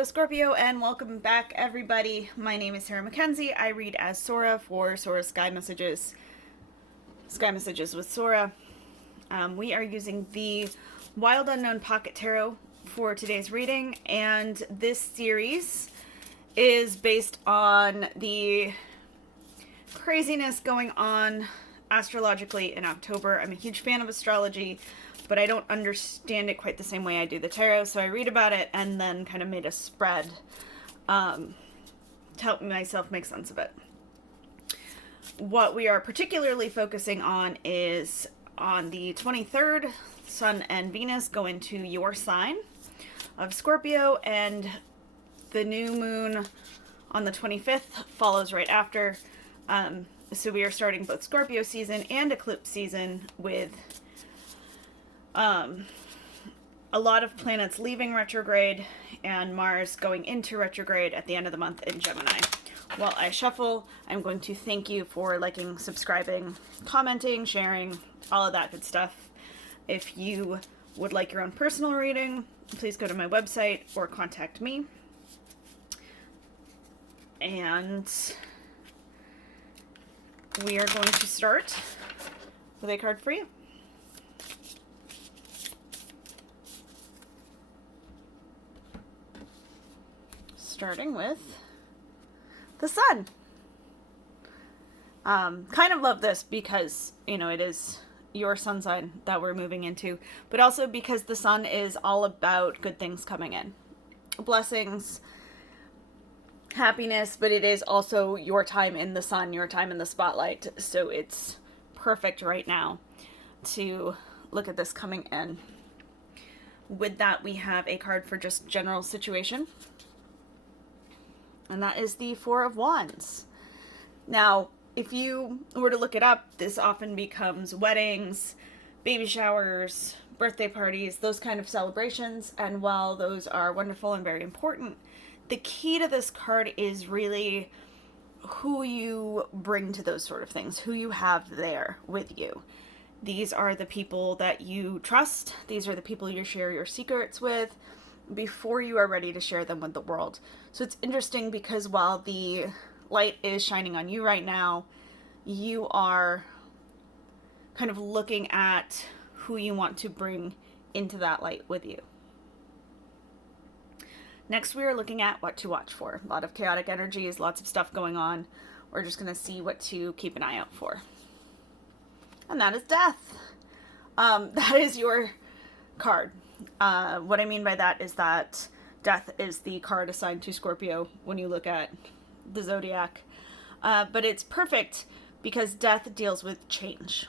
Hello Scorpio and welcome back everybody. My name is Sarah Mackenzie. I read as Sora for Sora Sky Messages with Sora. We are using the Wild Unknown Pocket Tarot for today's reading, and this series is based on the craziness going on astrologically in October. I'm a huge fan of astrology, but I don't understand it quite the same way I do the tarot, so I read about it and then kind of made a spread to help myself make sense of it. What we are particularly focusing on is on the 23rd, Sun and Venus go into your sign of Scorpio, and the new moon on the 25th follows right after. So we are starting both Scorpio season and eclipse season with a lot of planets leaving retrograde and Mars going into retrograde at the end of the month in Gemini. While I shuffle, I'm going to thank you for liking, subscribing, commenting, sharing, all of that good stuff. If you would like your own personal reading, please go to my website or contact me. And we are going to start with a card for you. Starting with the Sun. Kind of love this because, it is your sun sign that we're moving into, but also because the Sun is all about good things coming in. Blessings, happiness, but it is also your time in the sun, your time in the spotlight. So it's perfect right now to look at this coming in. With that, we have a card for just general situation. And that is the Four of Wands. Now, if you were to look it up, this often becomes weddings, baby showers, birthday parties, those kind of celebrations. And while those are wonderful and very important, the key to this card is really who you bring to those sort of things, who you have there with you. These are the people that you trust. These are the people you share your secrets with before you are ready to share them with the world. So it's interesting because while the light is shining on you right now, you are kind of looking at who you want to bring into that light with you. Next, we are looking at what to watch for. A lot of chaotic energies, lots of stuff going on. We're just going to see what to keep an eye out for. And that is Death. That is your card. What I mean by that is that Death is the card assigned to Scorpio when you look at the zodiac. But it's perfect because Death deals with change.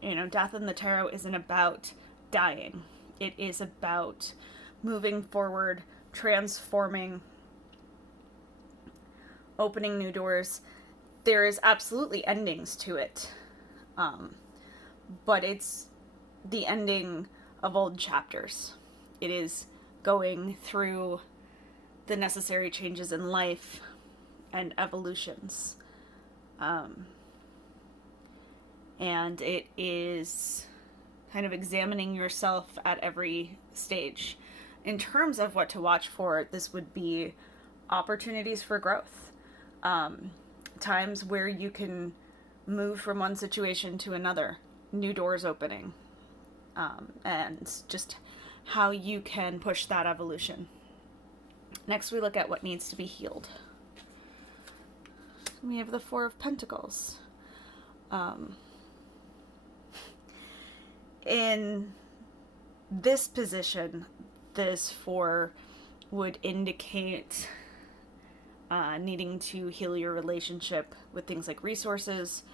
Death in the tarot isn't about dying. It is about moving forward, transforming, opening new doors. There is absolutely endings to it. But it's the ending of old chapters. It is going through the necessary changes in life and evolutions. And it is kind of examining yourself at every stage. In terms of what to watch for, this would be opportunities for growth. Times where you can move from one situation to another. New doors opening. And just how you can push that evolution. Next, we look at what needs to be healed. We have the Four of Pentacles. In this position, this four would indicate needing to heal your relationship with things like resources.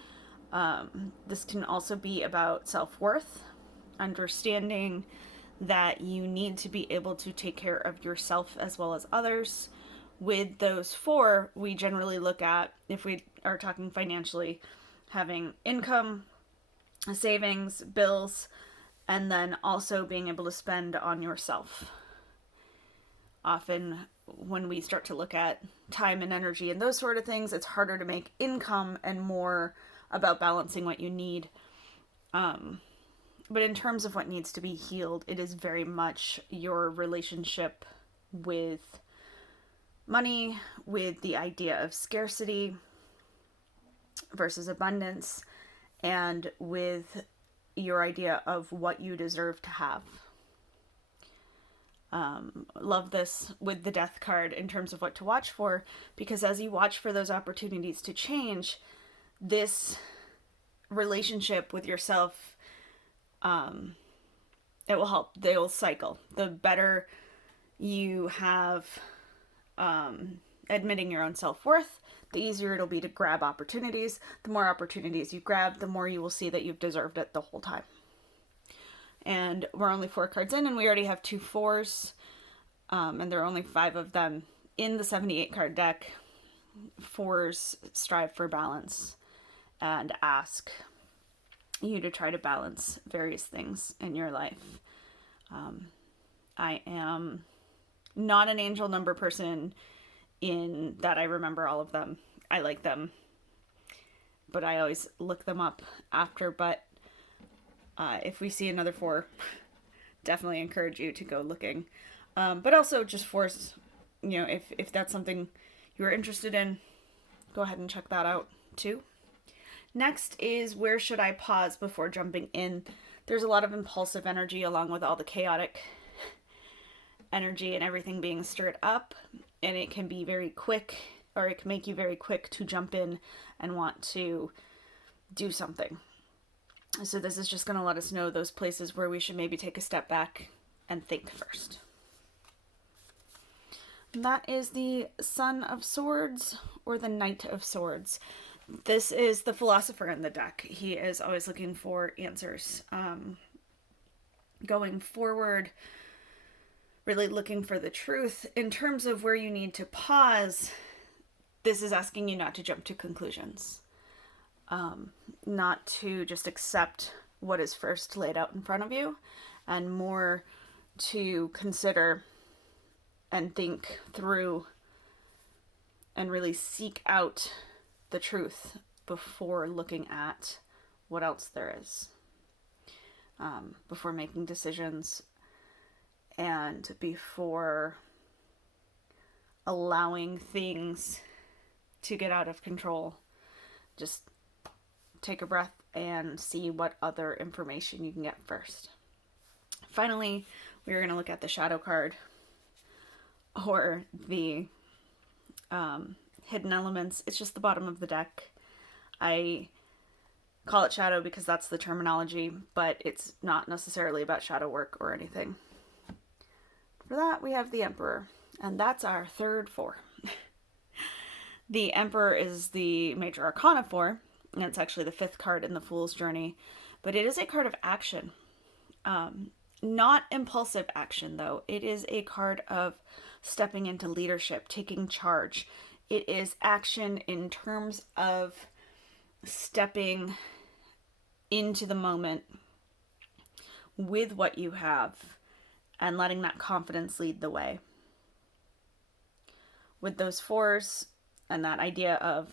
This can also be about self-worth, understanding that you need to be able to take care of yourself as well as others. With those four, we generally look at, if we are talking financially, having income, savings, bills, and then also being able to spend on yourself. Often when we start to look at time and energy and those sort of things, it's harder to make income and more about balancing what you need. But in terms of what needs to be healed, it is very much your relationship with money, with the idea of scarcity versus abundance, and with your idea of what you deserve to have. Love this with the Death card in terms of what to watch for, because as you watch for those opportunities to change, this relationship with yourself, it will help. They will cycle. The better you have admitting your own self-worth, the easier it'll be to grab opportunities. The more opportunities you grab, the more you will see that you've deserved it the whole time. And we're only 4 cards in, and we already have 2 4s, and there are only 5 of them in the 78 card deck. 4s strive for balance and ask you to try to balance various things in your life. I am not an angel number person in that I remember all of them. I like them, but I always look them up after. But if we see another 4, definitely encourage you to go looking. But also just 4s, you know, if that's something you're interested in, go ahead and check that out too. Next is, where should I pause before jumping in? There's a lot of impulsive energy along with all the chaotic energy and everything being stirred up, and it can be very quick, or it can make you very quick to jump in and want to do something. So this is just going to let us know those places where we should maybe take a step back and think first. That is the Sun of Swords, or the Knight of Swords. This is the philosopher in the deck. He is always looking for answers. Going forward, really looking for the truth. In terms of where you need to pause, this is asking you not to jump to conclusions. Not to just accept what is first laid out in front of you, and more to consider and think through and really seek out the truth before looking at what else there is, before making decisions, and before allowing things to get out of control. Just take a breath and see what other information you can get first. Finally, we're going to look at the shadow card, or the hidden elements. It's just the bottom of the deck. I call it shadow because that's the terminology, but it's not necessarily about shadow work or anything. For that, we have the Emperor, and that's our third 4. The Emperor is the major arcana 4, and it's actually the 5th card in the Fool's Journey, but it is a card of action. Not impulsive action, though. It is a card of stepping into leadership, taking charge. It is action in terms of stepping into the moment with what you have and letting that confidence lead the way. With those 4s and that idea of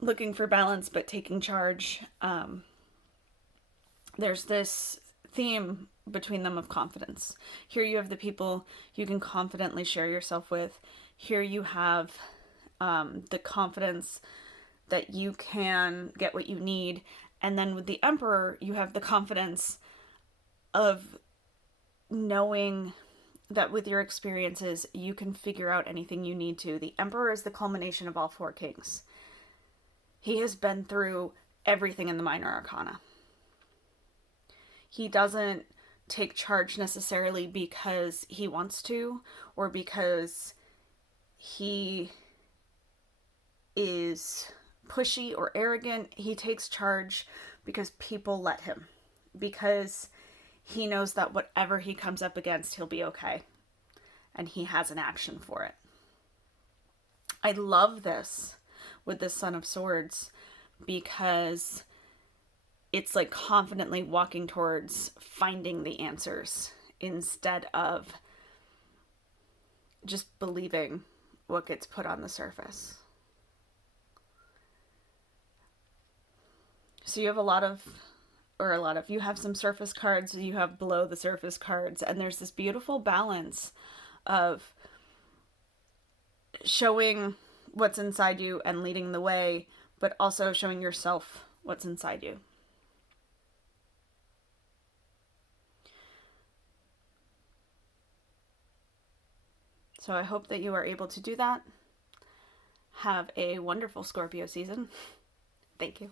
looking for balance but taking charge, there's this theme between them of confidence. Here you have the people you can confidently share yourself with. Here you have the confidence that you can get what you need. And then with the Emperor, you have the confidence of knowing that with your experiences, you can figure out anything you need to. The Emperor is the culmination of all 4 kings. He has been through everything in the minor arcana. He doesn't take charge necessarily because he wants to, or because he is pushy or arrogant. He takes charge because people let him, because he knows that whatever he comes up against, he'll be okay, and he has an action for it. I love this with the Son of Swords, because it's like confidently walking towards finding the answers instead of just believing what gets put on the surface. So you have you have some surface cards, you have below the surface cards, and there's this beautiful balance of showing what's inside you and leading the way, but also showing yourself what's inside you. So I hope that you are able to do that. Have a wonderful Scorpio season. Thank you.